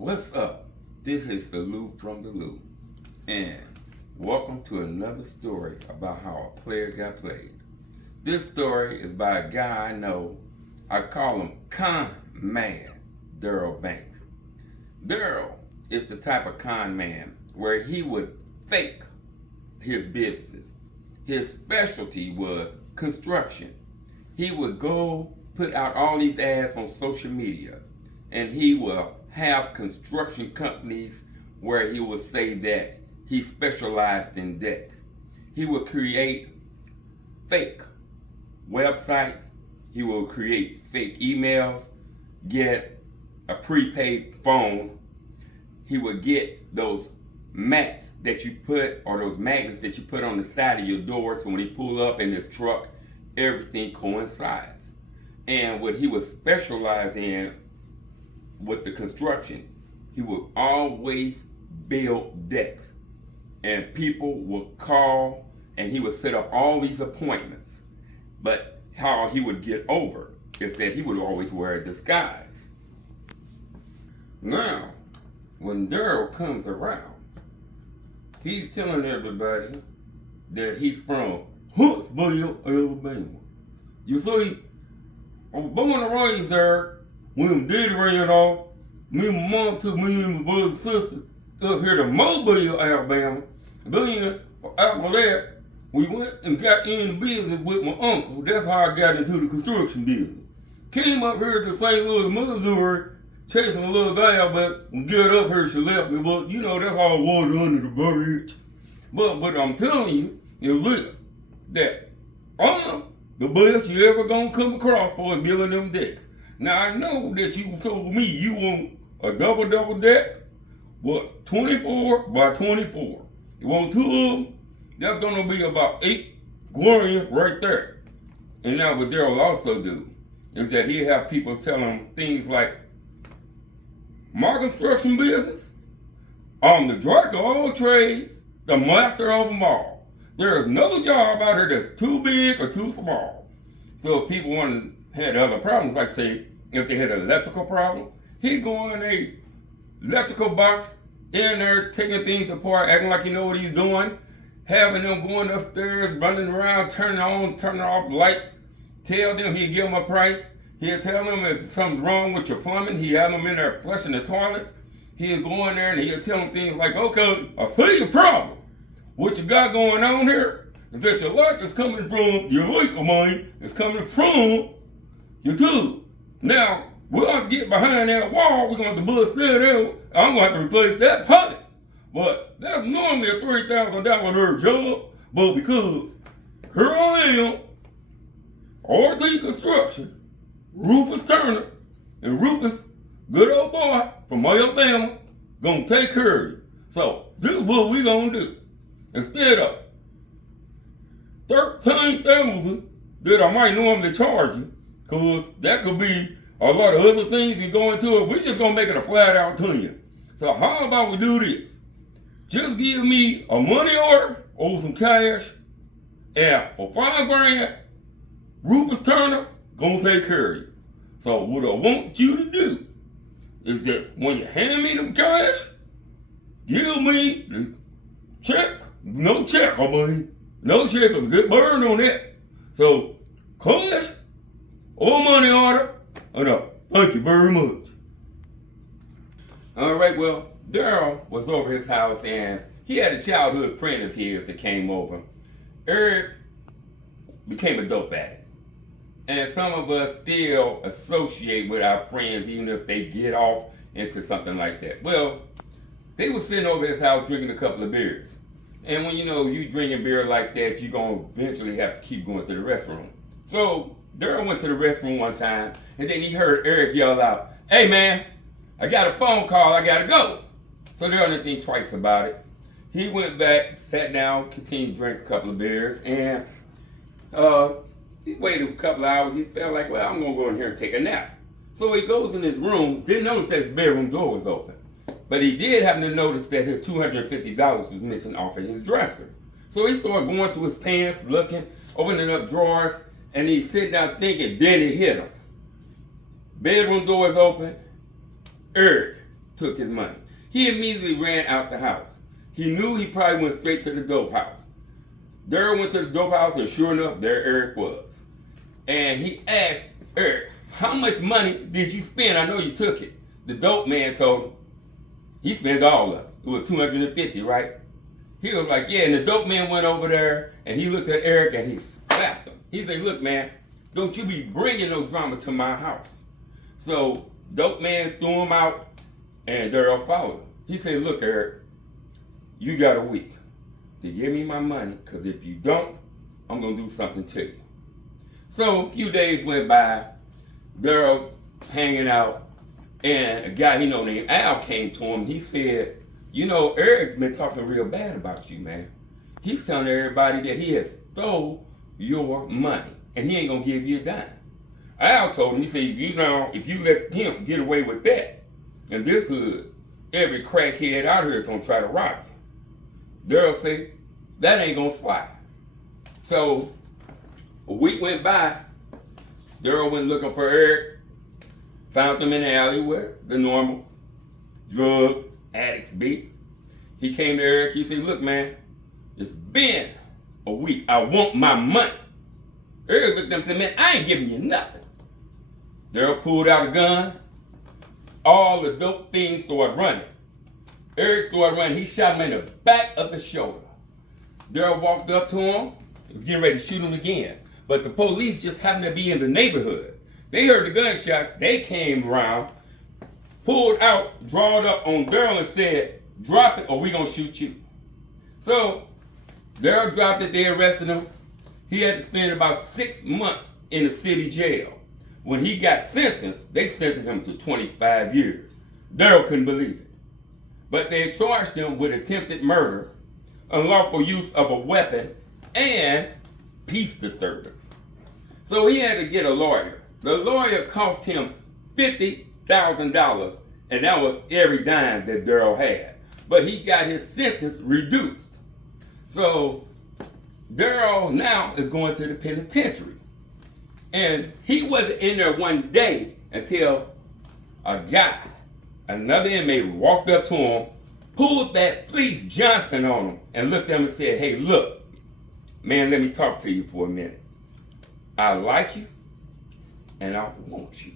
What's up? This is the Lou from the Lou, and welcome to another story about how a player got played. This story is by a guy I know. I call him Con Man, Daryl Banks. Daryl is the type of con man where he would fake his businesses. His specialty was construction. He would go put out all these ads on social media, and he will have construction companies where he will say that he specialized in decks. He will create fake websites. He will create fake emails, get a prepaid phone. He would get those mats that you put, or those magnets that you put on the side of your door, so when he pull up in his truck, everything coincides. And what he would specialize in with the construction, he would always build decks. And people would call, and he would set up all these appointments. But how he would get over is that he would always wear a disguise. Now, when Daryl comes around, he's telling everybody that he's from Huntsville, Alabama. You see, I was born and raised there. When daddy ran off, me and my mom took me and my brothers and sisters up here to Mobile, Alabama. Then, after that, we went and got in business with my uncle. That's how I got into the construction business. Came up here to St. Louis, Missouri, chasing a little gal, but when get up here, she left me. But, you know, that's all water under the bridge. But what I'm telling you is this, that I'm the best you ever gonna come across for building them decks. Now, I know that you told me you want a double deck, what's 24 by 24. You want two of them, that's gonna be about $8 grand right there. And now what Daryl will also do is that he'll have people tell him things like, my construction business, I'm the jack of all trades, the master of them all. There is no job out here that's too big or too small. So if people had other problems, like say, if they had an electrical problem, he'd go in a electrical box in there, taking things apart, acting like you know what he's doing, having them going upstairs, running around, turning on, turning off lights, tell them he'd give them a price. He'd tell them if something's wrong with your plumbing, he'd have them in there flushing the toilets. He'd go in there and he'd tell them things like, okay, I see your problem. What you got going on here is that your light is coming from your leak of mine, is coming from your tube. Now, we'll have to get behind that wall, we're going to have to bust that out, I'm going to have to replace that pipe. But that's normally a $3,000 job, but because here I am, RT Construction, Rufus Turner, and Rufus, good old boy from Alabama, gonna take care of you. So, this is what we gonna do. Instead of $13,000 that I might normally charge you, because that could be a lot of other things you go into it, we just gonna make it a flat out to you. So how about we do this? Just give me a money order or some cash, and for $5 grand, Rufus Turner gonna take care of you. So what I want you to do is just, when you hand me them cash, give me the check. No check, I mean. No check, is a good burn on that. So, cash or money order, thank you very much. All right, well, Daryl was over his house, and he had a childhood friend of his that came over. Eric became a dope addict. And some of us still associate with our friends even if they get off into something like that. Well, they were sitting over his house drinking a couple of beers. And when you drinking beer like that, you're going to eventually have to keep going to the restroom. So Daryl went to the restroom one time, and then he heard Eric yell out, "Hey man, I got a phone call, I gotta go." So Daryl didn't think twice about it. He went back, sat down, continued to drink a couple of beers, and he waited a couple of hours. He felt like, well, I'm gonna go in here and take a nap. So he goes in his room, didn't notice that his bedroom door was open. But he did happen to notice that his $250 was missing off of his dresser. So he started going through his pants, looking, opening up drawers, and he's sitting down thinking, then he hit him. Bedroom door is open. Eric, took his money. He immediately ran out the house. He knew he probably went straight to the dope house. Daryl went to the dope house, and sure enough, there Eric was. And he asked Eric, how much money did you spend? I know you took it. The dope man told him he spent all of it. It was $250, right? He was like, yeah, and the dope man went over there, and he looked at Eric, and he slapped him. He said, look, man, don't you be bringing no drama to my house. So dope man threw him out, and Daryl followed him. He said, look, Eric, you got a week to give me my money, because if you don't, I'm going to do something to you. So a few days went by, Daryl's hanging out, and a guy he know named Al came to him. He said, you know, Eric's been talking real bad about you, man. He's telling everybody that he has stole your money, and he ain't going to give you a dime. Al told him, he said, you know, if you let him get away with that, in this hood, every crackhead out here is going to try to rob you. Daryl said, that ain't going to fly. So a week went by. Daryl went looking for Eric, found him in the alley where the normal drug addicts be. He came to Eric. He said, look, man, it's been a week. I want my money. Eric looked at him and said, man, I ain't giving you nothing. Daryl pulled out a gun. All the dope fiends started running. Eric started running. He shot him in the back of the shoulder. Daryl walked up to him. He was getting ready to shoot him again. But the police just happened to be in the neighborhood. They heard the gunshots. They came around, pulled out, drawed up on Daryl and said, drop it or we going to shoot you. So Daryl dropped it. They arrested him. He had to spend about 6 months in the city jail. When he got sentenced, they sentenced him to 25 years. Daryl couldn't believe it. But they charged him with attempted murder, unlawful use of a weapon, and peace disturbance. So he had to get a lawyer. The lawyer cost him $50,000, and that was every dime that Daryl had. But he got his sentence reduced. So Daryl now is going to the penitentiary. And he wasn't in there one day until a guy, another inmate, walked up to him, pulled that Fleece Johnson on him, and looked at him and said, hey, look, man, let me talk to you for a minute. I like you, and I want you.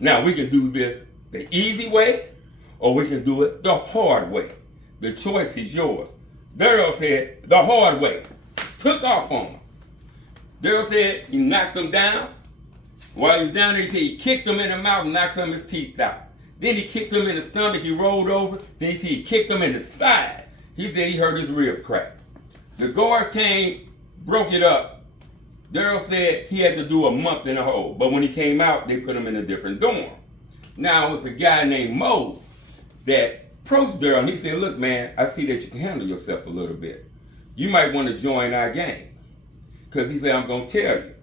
Now, we can do this the easy way, or we can do it the hard way. The choice is yours. Daryl said, the hard way. Took off on him. Daryl said he knocked him down. While he was down there, he said he kicked him in the mouth and knocked some of his teeth out. Then he kicked him in the stomach. He rolled over. Then he said he kicked him in the side. He said he heard his ribs crack. The guards came, broke it up. Daryl said he had to do a month in a hole. But when he came out, they put him in a different dorm. Now, it was a guy named Mo that approached Daryl, and he said, look, man, I see that you can handle yourself a little bit. You might want to join our gang. Because he said, I'm going to tell you,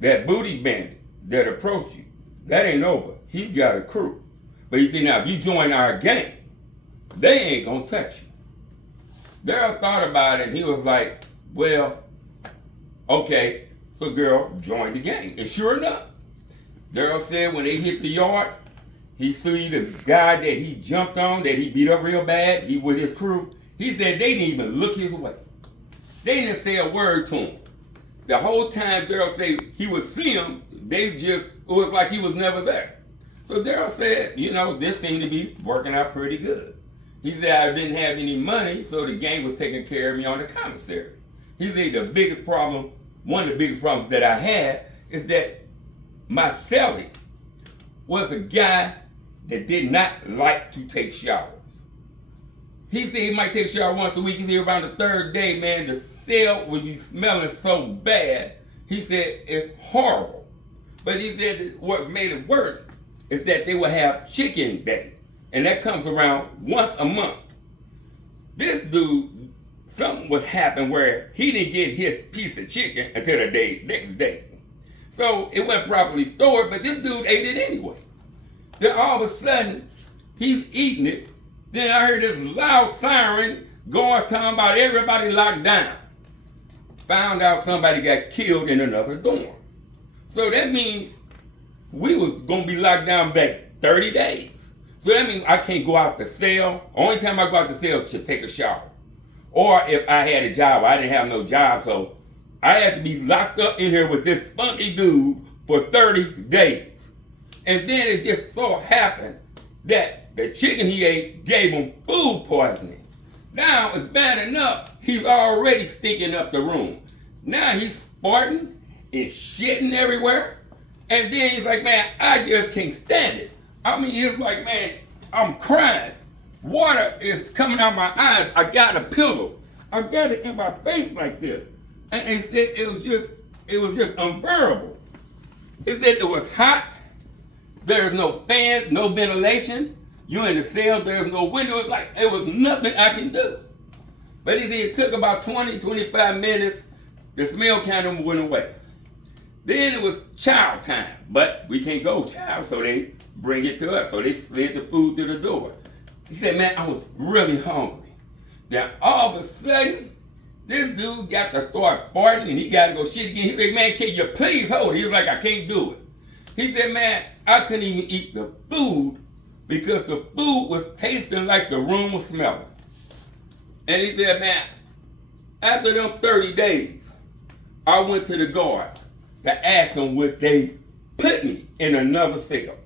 that booty bandit that approached you, that ain't over. He's got a crew. But he said, now, if you join our gang, they ain't going to touch you. Daryl thought about it, and he was like, well, okay. So girl joined the gang. And sure enough, Daryl said when they hit the yard, he see the guy that he jumped on, that he beat up real bad, he with his crew. He said they didn't even look his way. They didn't say a word to him. The whole time Daryl said he would see him, it was like he was never there. So Daryl said, you know, this seemed to be working out pretty good. He said, I didn't have any money, so the gang was taking care of me on the commissary. He said one of the biggest problems that I had is that my cellie was a guy that did not like to take showers. He said he might take a shower once a week. He said around the third day, man, the cell would be smelling so bad. He said it's horrible. But he said what made it worse is that they would have chicken day. And that comes around once a month. This dude, something would happen where he didn't get his piece of chicken until the next day. So it wasn't properly stored, but this dude ate it anyway. Then all of a sudden, he's eating it. Then I heard this loud siren, guards talking about everybody locked down. Found out somebody got killed in another dorm. So that means we was going to be locked down back 30 days. So that means I can't go out to cell. Only time I go out to cell is to take a shower. Or if I had a job, I didn't have no job, so I had to be locked up in here with this funky dude for 30 days. And then it just so happened that the chicken he ate gave him food poisoning. Now it's bad enough, he's already stinking up the room. Now he's farting and shitting everywhere. And then he's like, man, I just can't stand it. I mean, he's like, man, I'm crying. Water is coming out my eyes. I got a pillow. I got it in my face like this. And he said it was just unbearable. He said it was hot. There's no fans, no ventilation. You're in the cell, there's no window. It was nothing I can do. But he said it took about 20, 25 minutes. The smell kind of went away. Then it was chow time, but we can't go chow, so they bring it to us. So they slid the food to the door. He said, man, I was really hungry. Then all of a sudden, this dude got to start farting and he got to go shit again. He said, man, can you please hold it? He was like, I can't do it. He said, man, I couldn't even eat the food because the food was tasting like the room was smelling. And he said, man, after them 30 days, I went to the guards to ask them would they put me in another cell.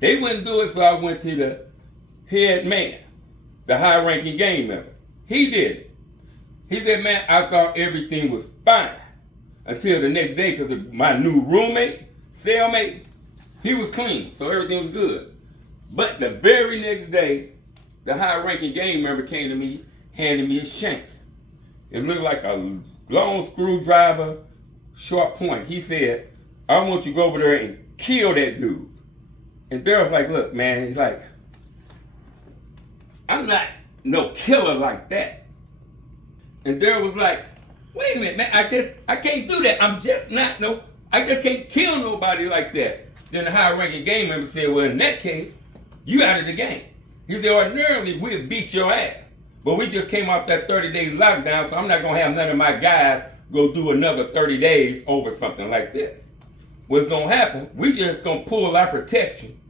They wouldn't do it, so I went to the head man, the high-ranking gang member. He did it. He said, man, I thought everything was fine until the next day because my new roommate, cellmate, he was clean, so everything was good. But the very next day, the high-ranking gang member came to me, handed me a shank. It looked like a long screwdriver, short point. He said, I want you to go over there and kill that dude. And Daryl's like, look, man, he's like, I'm not no killer like that. And Daryl was like, wait a minute, man, I can't do that. I just can't kill nobody like that. Then the high-ranking gang member said, well, in that case, you out of the game. He said, ordinarily, we'd beat your ass. But we just came off that 30-day lockdown, so I'm not going to have none of my guys go do another 30 days over something like this. What's going to happen, we just going to pull our protection,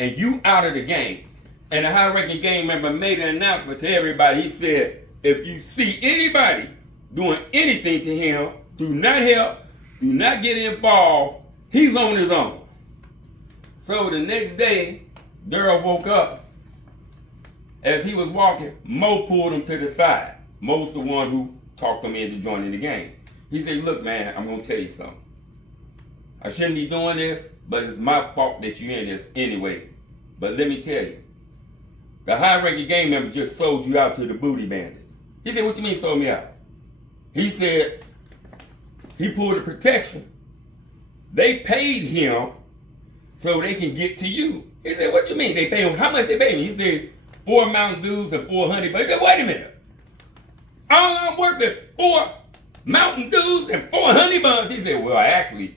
and you out of the game. And the high-ranking gang member made an announcement to everybody. He said, if you see anybody doing anything to him, do not help, do not get involved. He's on his own. So the next day, Daryl woke up. As he was walking, Mo pulled him to the side. Mo's the one who talked him into joining the gang. He said, look, man, I'm going to tell you something. I shouldn't be doing this, but it's my fault that you're in this anyway. But let me tell you, the high-ranking gang member just sold you out to the booty bandits. He said, what you mean sold me out? He said, he pulled the protection. They paid him so they can get to you. He said, what you mean? They paid him? How much they paid him? He said, 4 Mountain Dews and 4 honey buns. He said, wait a minute. All I'm worth is 4 Mountain Dews and 4 honey buns. He said, well, actually,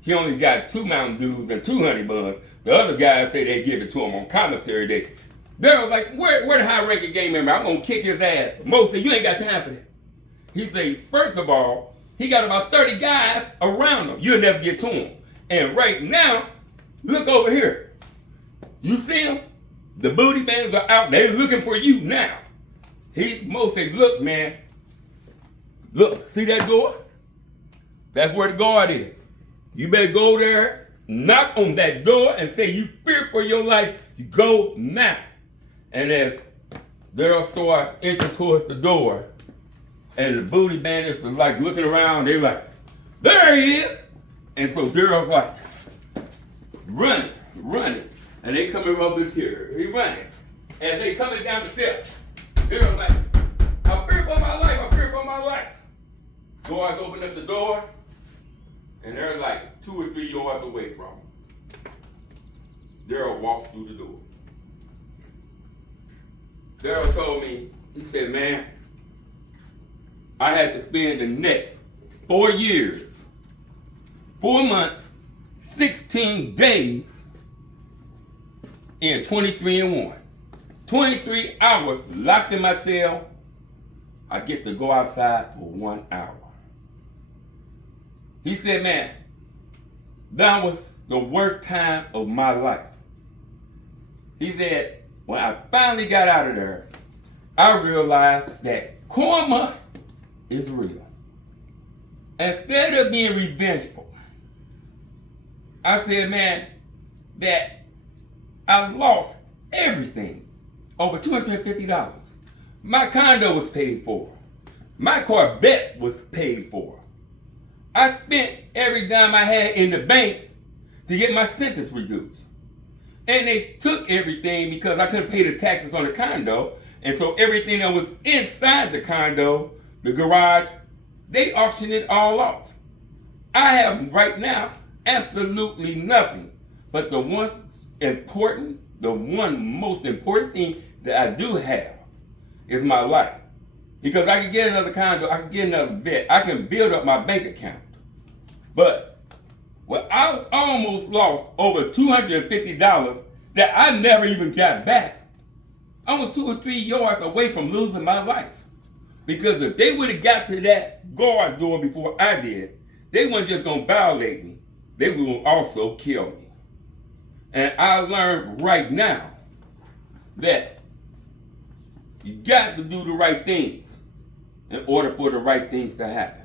he only got 2 Mountain Dews and 2 honey buns. The other guys say they give it to him on commissary day. Daryl was like, where the high-ranking gang member? I'm going to kick his ass. Mo said, you ain't got time for that. He said, first of all, he got about 30 guys around him. You'll never get to him. And right now, look over here. You see him? The booty bandits are out. They're looking for you now. Mo said, look, man. Look, see that door? That's where the guard is. You better go there, knock on that door, and say you fear for your life. You go now. And as Daryl started inching towards the door, and the booty bandits are like looking around, they're like, there he is. And so Daryl's like, running. And they coming over here. He running. As they coming down the steps, Daryl's like, I fear for my life, I fear for my life. Guards open up the door, and they're like 2 or 3 yards away from him. Daryl walks through the door. Daryl told me, he said, man, I had to spend the next 4 years, 4 months, 16 days in 23 and 1. 23 hours locked in my cell. I get to go outside for 1 hour. He said, man, that was the worst time of my life. He said, when I finally got out of there, I realized that karma is real. Instead of being revengeful, I said, man, that I lost everything. Over $250. My condo was paid for. My Corvette was paid for. I spent every dime I had in the bank to get my sentence reduced. And they took everything because I couldn't pay the taxes on the condo. And so everything that was inside the condo, the garage, they auctioned it all off. I have right now absolutely nothing. But the one most important thing that I do have is my life. Because I can get another condo, I can get another vet, I can build up my bank account. But I almost lost over $250 that I never even got back. I was 2 or 3 yards away from losing my life. Because if they would have got to that guard's door before I did, they weren't just going to violate me. They were going to also kill me. And I learned right now that you got to do the right things in order for the right things to happen.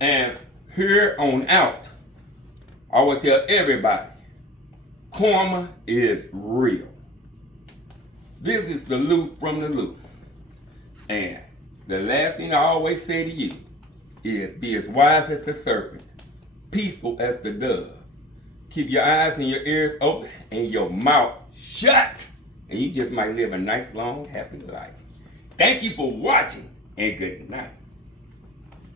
And here on out, I will tell everybody, karma is real. This is the loop from the loop. And the last thing I always say to you is be as wise as the serpent, peaceful as the dove. Keep your eyes and your ears open and your mouth shut. And you just might live a nice, long, happy life. Thank you for watching and good night.